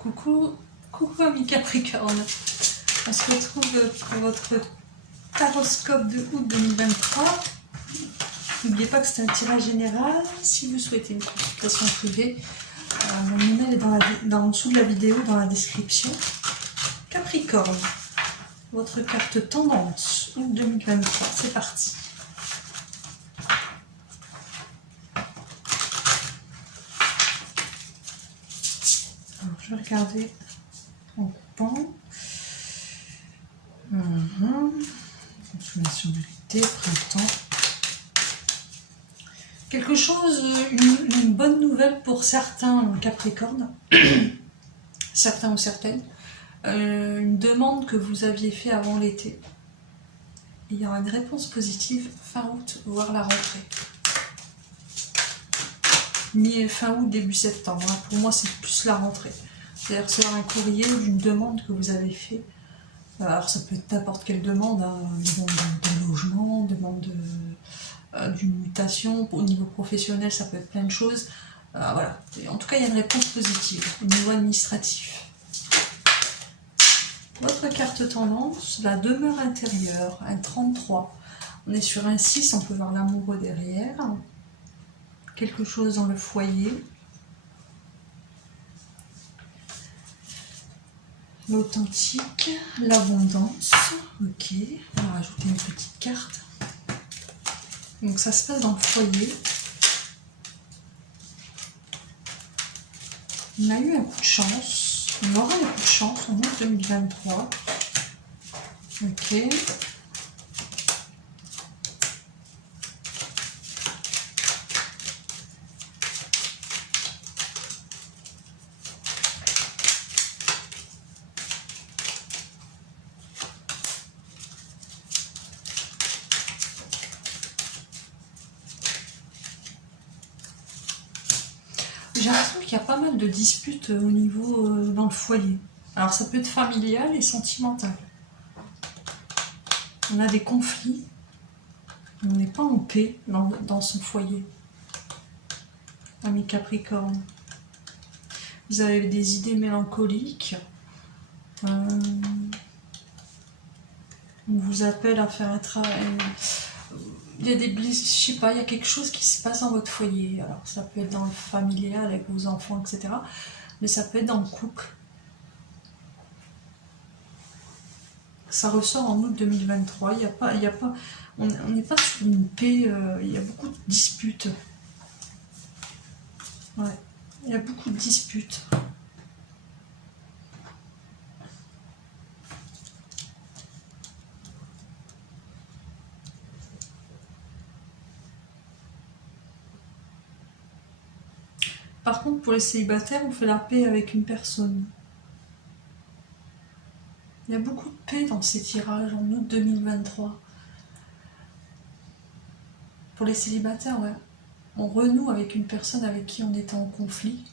Coucou, coucou amis Capricorne. On se retrouve pour votre taroscope de août 2023. N'oubliez pas que c'est un tirage général. Si vous souhaitez une consultation privée, mon email est en dessous de la vidéo, dans la description. Capricorne, votre carte tendance août 2023. C'est parti. Alors, je vais regarder en coupant. Consommation méritée, printemps. Quelque chose, une bonne nouvelle pour certains Capricornes, certains ou certaines. Une demande que vous aviez fait avant l'été. Il y aura une réponse positive fin août, voire la rentrée. Ni fin août, début septembre. Pour moi, c'est plus la rentrée. C'est-à-dire recevoir un courrier d'une demande que vous avez fait. Alors, ça peut être n'importe quelle demande, hein, demande de logement, demande d'une mutation. Au niveau professionnel, ça peut être plein de choses. Voilà. Et en tout cas, il y a une réponse positive au niveau administratif. Votre carte tendance, la demeure intérieure, un 33. On est sur un 6, on peut voir l'amoureux derrière. Quelque chose dans le foyer. L'authentique, l'abondance. Ok, on va rajouter une petite carte. Donc ça se passe dans le foyer. On a eu un coup de chance. On aura un coup de chance en août 2023. Ok. J'ai l'impression qu'il y a pas mal de disputes au niveau dans le foyer. Alors ça peut être familial et sentimental. On a des conflits. On n'est pas en paix dans son foyer. Ami Capricorne. Vous avez des idées mélancoliques. On vous appelle à faire un travail. Il y a des blessures, je sais pas, il y a quelque chose qui se passe dans votre foyer. Alors ça peut être dans le familial avec vos enfants, etc. Mais ça peut être dans le couple. Ça ressort en août 2023. On n'est pas sur une paix. Il y a beaucoup de disputes. Ouais, il y a beaucoup de disputes. Par contre, pour les célibataires, on fait la paix avec une personne. Il y a beaucoup de paix dans ces tirages en août 2023. Pour les célibataires, ouais. On renoue avec une personne avec qui on était en conflit.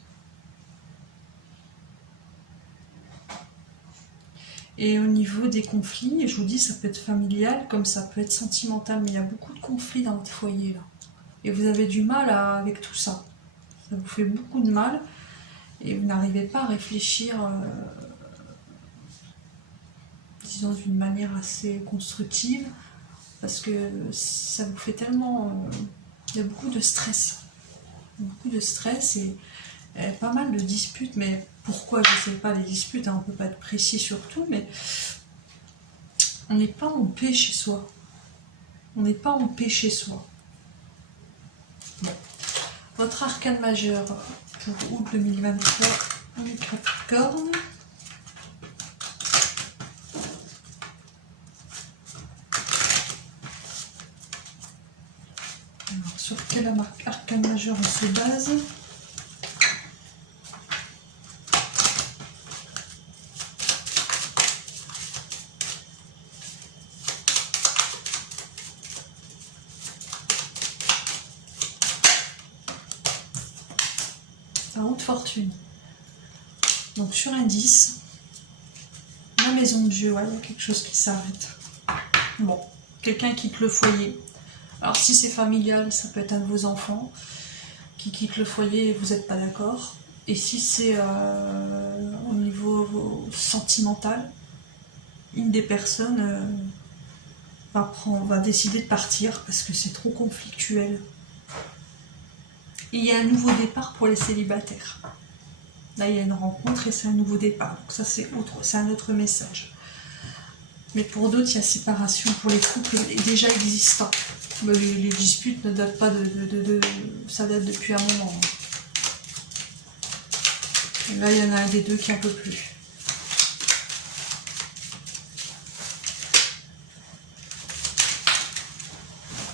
Et au niveau des conflits, je vous dis, ça peut être familial comme ça peut être sentimental, mais il y a beaucoup de conflits dans votre foyer là. Et vous avez du mal avec tout ça. Ça vous fait beaucoup de mal et vous n'arrivez pas à réfléchir, disons, d'une manière assez constructive parce que ça vous fait tellement... il y a beaucoup de stress. Beaucoup de stress et pas mal de disputes, mais pourquoi, je ne sais pas les disputes, hein, on ne peut pas être précis sur tout, mais on n'est pas en paix chez soi. On n'est pas en paix chez soi. Bon. Votre arcane majeur pour août 2023 en Capricorne. Alors, sur quel arcane majeur on se base? Haute fortune. Donc sur un 10, la maison de Dieu, ouais, il y a quelque chose qui s'arrête. Bon, quelqu'un quitte le foyer. Alors si c'est familial, ça peut être un de vos enfants qui quitte le foyer et vous n'êtes pas d'accord. Et si c'est au sentimentale, une des personnes va décider de partir parce que c'est trop conflictuel. Et il y a un nouveau départ pour les célibataires. Là, il y a une rencontre et c'est un nouveau départ. Donc ça, c'est un autre message. Mais pour d'autres, il y a séparation pour les couples déjà existants. Les disputes ne datent pas ça date depuis un moment. Et là, il y en a un des deux qui n'en peut plus.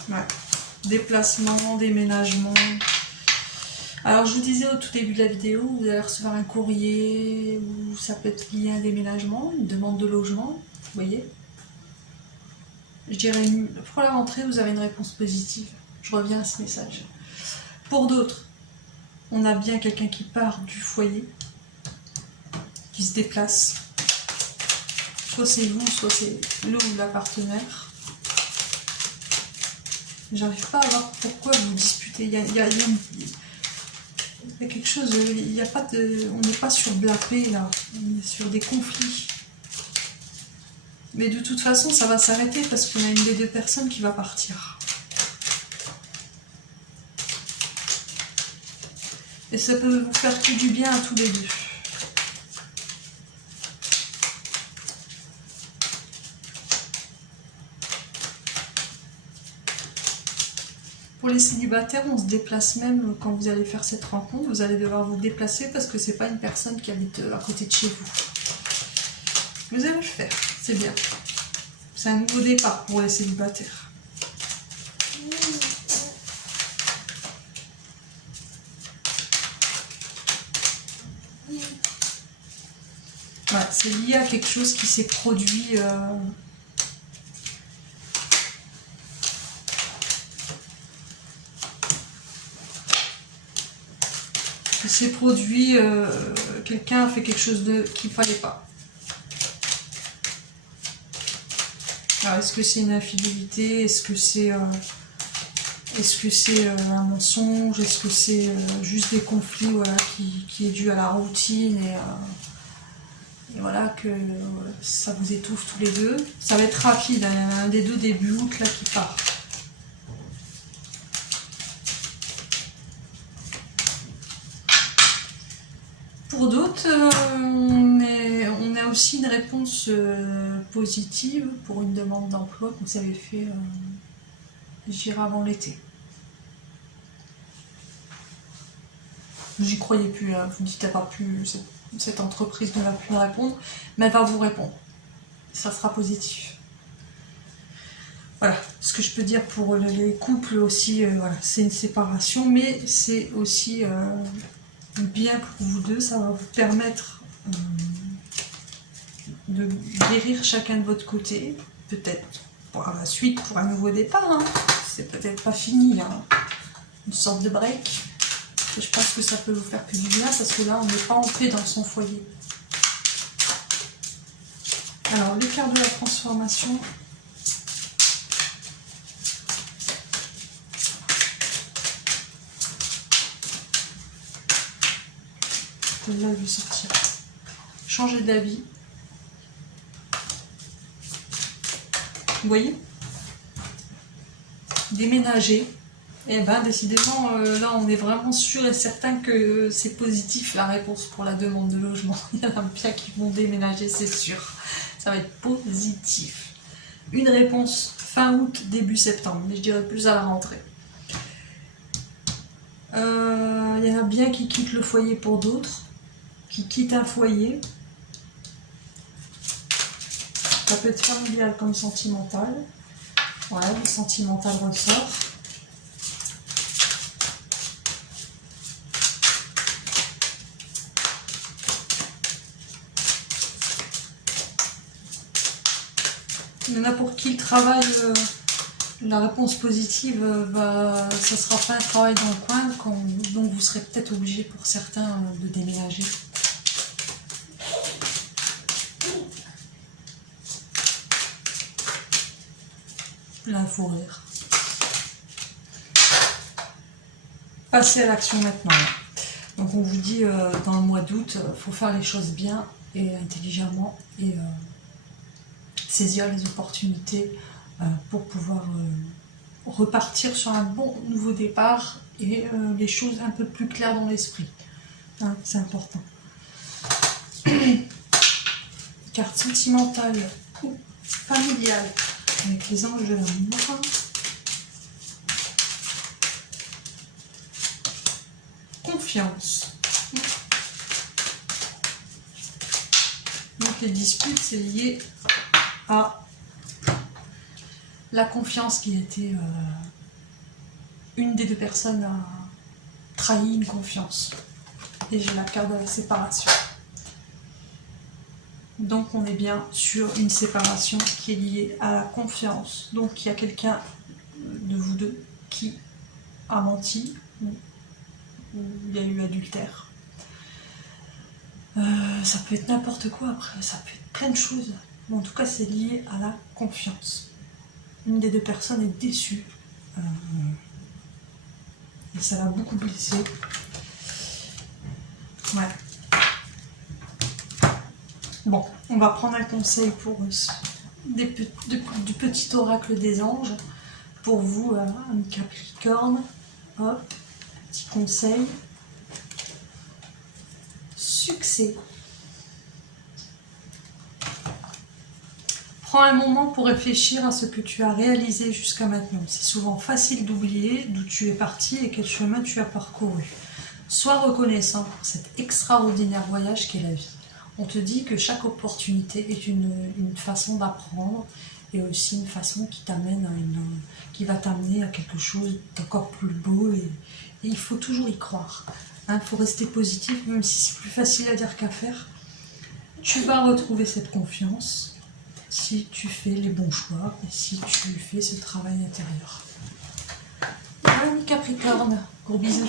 Ouais. Déplacement, déménagement. Alors, je vous disais au tout début de la vidéo, vous allez recevoir un courrier, ou ça peut être lié à un déménagement, une demande de logement, vous voyez. Je dirais, pour la rentrée, vous avez une réponse positive. Je reviens à ce message. Pour d'autres, on a bien quelqu'un qui part du foyer, qui se déplace. Soit c'est vous, soit c'est le ou la partenaire. J'arrive pas à voir pourquoi vous disputez. Il y a quelque chose, on n'est pas sur de la paix là, on est sur des conflits. Mais de toute façon, ça va s'arrêter parce qu'on a une des deux personnes qui va partir. Et ça peut vous faire que du bien à tous les deux. Pour les célibataires, on se déplace même quand vous allez faire cette rencontre. Vous allez devoir vous déplacer parce que c'est pas une personne qui habite à côté de chez vous. Vous allez le faire, c'est bien. C'est un nouveau départ pour les célibataires. Ouais, c'est lié à quelque chose qui s'est produit. Quelqu'un a fait quelque chose qu'il ne fallait pas. Alors, est-ce que c'est une infidélité? Est-ce que c'est un mensonge? Est-ce que c'est juste des conflits, voilà, qui est dû à la routine et voilà, que ça vous étouffe tous les deux? Ça va être rapide, hein. Il y en a un des deux début août là qui part. Pour d'autres, on a aussi une réponse positive pour une demande d'emploi que vous avez fait, je dirais, avant l'été. J'y croyais plus, hein. Vous me dites qu'elle va plus, cette entreprise ne va plus me répondre, mais elle va vous répondre. Ça sera positif. Voilà, ce que je peux dire pour les couples aussi, voilà, c'est une séparation, mais c'est aussi bien pour vous deux, ça va vous permettre de guérir chacun de votre côté, peut-être pour la suite, pour un nouveau départ, hein. C'est peut-être pas fini, hein. Une sorte de break. Et je pense que ça peut vous faire que du bien, parce que là, on n'est pas en paix dans son foyer. Alors, le cœur de la transformation. Là, je vais sortir. Changer d'avis. Vous voyez? Déménager. Et ben décidément, là, on est vraiment sûr et certain que c'est positif la réponse pour la demande de logement. Il y en a bien qui vont déménager, c'est sûr. Ça va être positif. Une réponse fin août, début septembre, mais je dirais plus à la rentrée. Il y en a bien qui quittent le foyer pour d'autres, qui quittent un foyer. Ça peut être familial comme sentimental. Voilà, le sentimental ressort. Il y en a pour qui le travail, la réponse positive, ça sera pas un travail dans le coin, donc vous serez peut-être obligé pour certains de déménager. Là, il faut rire. Passez à l'action maintenant. Donc on vous dit, dans le mois d'août, il faut faire les choses bien et intelligemment et saisir les opportunités pour pouvoir repartir sur un bon nouveau départ et les choses un peu plus claires dans l'esprit. Hein, c'est important. Carte sentimentale ou familiale avec les anges de l'amour. Confiance. Donc les disputes, c'est lié à la confiance qui a été... une des deux personnes a trahi une confiance. Et j'ai la carte de la séparation. Donc on est bien sur une séparation qui est liée à la confiance. Donc il y a quelqu'un de vous deux qui a menti, ou il y a eu adultère. Ça peut être n'importe quoi après, ça peut être plein de choses. Mais en tout cas c'est lié à la confiance. Une des deux personnes est déçue. Et ça l'a beaucoup blessé. Ouais. Bon, on va prendre un conseil pour du petit oracle des anges. Pour vous, un Capricorne. Hop, petit conseil. Succès. Prends un moment pour réfléchir à ce que tu as réalisé jusqu'à maintenant. C'est souvent facile d'oublier d'où tu es parti et quel chemin tu as parcouru. Sois reconnaissant pour cet extraordinaire voyage qu'est la vie. On te dit que chaque opportunité est une façon d'apprendre et aussi une façon qui t'amène qui va t'amener à quelque chose d'encore plus beau et il faut toujours y croire. Il faut rester positif, même si c'est plus facile à dire qu'à faire. Tu vas retrouver cette confiance si tu fais les bons choix et si tu fais ce travail intérieur. Voilà, Capricorne, gros bisous.